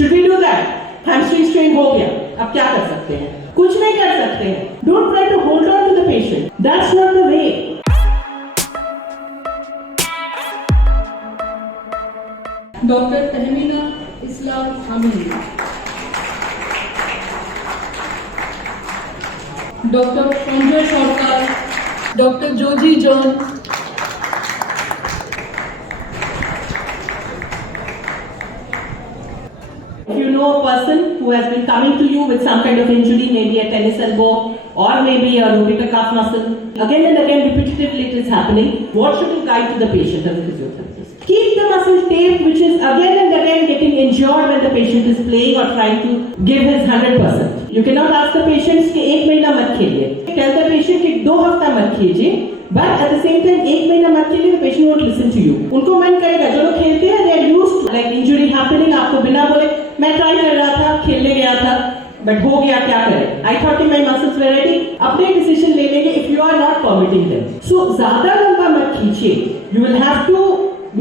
Should we do that? Hamstring strain हो गया, अब क्या कर सकते हैं? कुछ नहीं कर सकते हैं. Don't try to hold on to the patient. That's not the way. Doctor Tahmina Islam Amin, doctor Sanjay Sarkar, doctor Joji John, If you know a person who has been coming to you with some kind of injury, maybe a tennis elbow or maybe a rotator cuff muscle, again and again repetitively it is happening, what should you guide to the patient as a physiotherapist? Keep the muscle taped, which is again and again getting injured when the patient is playing or trying to give his 100%. You cannot ask the patients कि 1 महीना मत खेलिए. Tell the patient कि 2 हफ्ता मत कीजिए. But at the same time 1 महीना मत खेलिए, the patient won't listen to you. उनको मन करेगा, जो लोग खेलते हैं they are used to like injury happening, आपको बिना बोले मैं ट्राई कर रहा था, खेलने गया था, बट हो गया, क्या करें? I thought my muscles were ready. अपने डिसीजन ले लेंगे if you are not permitting them. So ज्यादा लंबा मत खींचिए. You will have to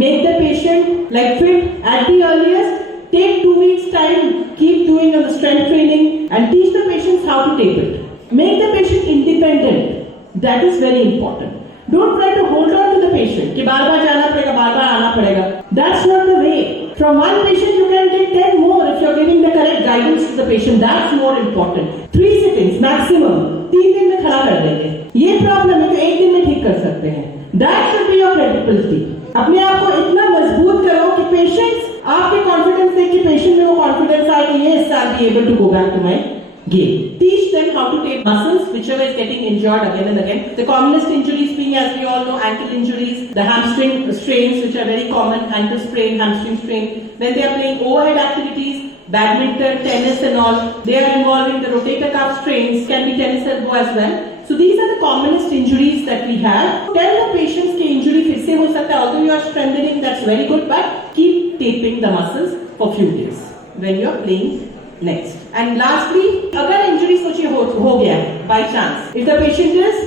make the patient like fit at the earliest. Take 2 weeks time. Keep doing on the strength training and teach the patients how to tape it. Make the patient independent. That is very important. Don't try to hold on to the patient. कि बार बार जाना पड़ेगा, बार बार आना पड़ेगा. That's not the way. From one patient you can get 10 more if you are giving the correct guidance to the patient. That's more important. 3 sittings maximum. 3 दिन में खड़ा कर देंगे. ये प्रॉब्लम है तो 1 दिन में ठीक कर सकते हैं. That should be your credibility. अपने आप को इतना मजबूत करो कि पेशेंट्स आपके कॉन्फिडेंस देख के पेशेंट में वो कॉन्फिडेंस आए कि yes, I'll be able to go back to my game. Teach them how to tape muscles, whichever is getting injured again and again. The commonest injuries being, as we all know, ankle injuries, the hamstring strains, which are very common, ankle sprain, hamstring strain. When they are playing overhead activities, badminton, tennis and all, they are involving the rotator cuff strains, can be tennis elbow as well. So these are the commonest injuries that we have. Tell the patients कि injury फिर से हो सकता है. Although you are strengthening, that's very good, but keep taping the muscles for few days when you are playing next. And lastly, अगर injury सोचिए हो गया by chance, if the patient is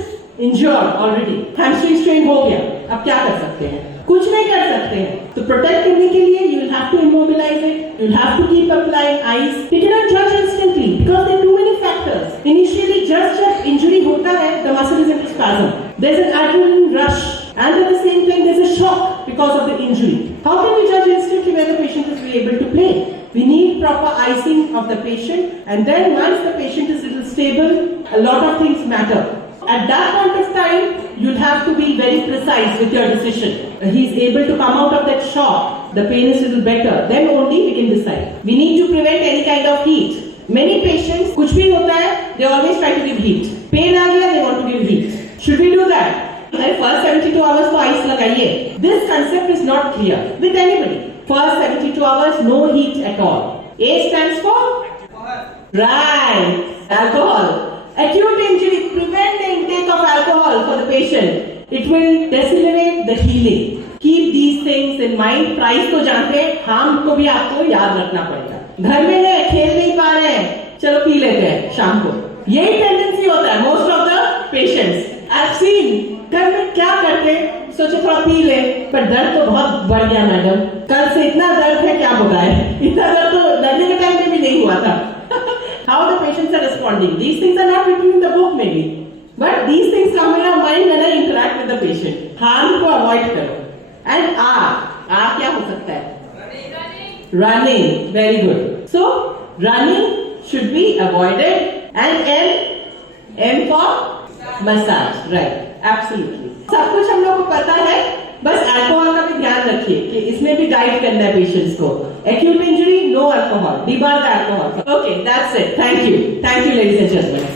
injured already, hamstring strain हो गया, अब क्या कर सकते हैं? कुछ नहीं कर सकते हैं. तो protect करने के लिए you will have to immobilize it. You will have to keep applying ice. You cannot judge instantly because there are too many factors. Initially, just जब injury होता है, the muscle is into spasm. There's an adrenaline rush, and at the same time, there's a shock because of the injury. How can we judge instantly whether the patient is able to play? We need proper icing of the patient, and then once the patient is a little stable, a lot of things matter. At that point of time, you'll have to be very precise with your decision. He's able to come out of that shock. The pain is a little better. Then only we can decide. We need to prevent any kind of heat. Many patients, कुछ भी होता है, they always try to give heat. Pain आ गया, they want to give heat. Should we do that? अरे first 72 hours को ice लगाइए. This concept is not clear with anybody. First 72 hours, no heat at all. A stands for? Right. Alcohol. Acute injury, prevent the intake of alcohol for the patient. It will decelerate the healing. Keep these things in mind. Price तो जानते हैं, harm को भी आपको याद रखना पड़ेगा. घर में है, खेल नहीं पा रहे हैं, चलो पी लेते हैं शाम को. यही टेंडेंसी होता है most of the patients. I've seen. घर में क्या करते, सोचे थोड़ा पी ले, पर दर्द तो बहुत बढ़ गया मैडम. कल से इतना दर्द है क्या बताए. इतना दर्द तो लड़ने के टाइम में भी नहीं हुआ था. How the patients are responding. These things are not written in the book maybe. But these things come in our mind when I interact with the patient. Harm को avoid करो. And R क्या हो सकता है? Running. Very good. So, running should be avoided. And M for massage. Right. Absolutely. सब कुछ हम लोग को पता है, बस अल्कोहल का भी ध्यान रखिए कि इसमें भी गाइड करना है पेशेंट्स को. Acute injury, no alcohol. Debar the alcohol. Okay, that's it. Thank you. Thank you, ladies and gentlemen.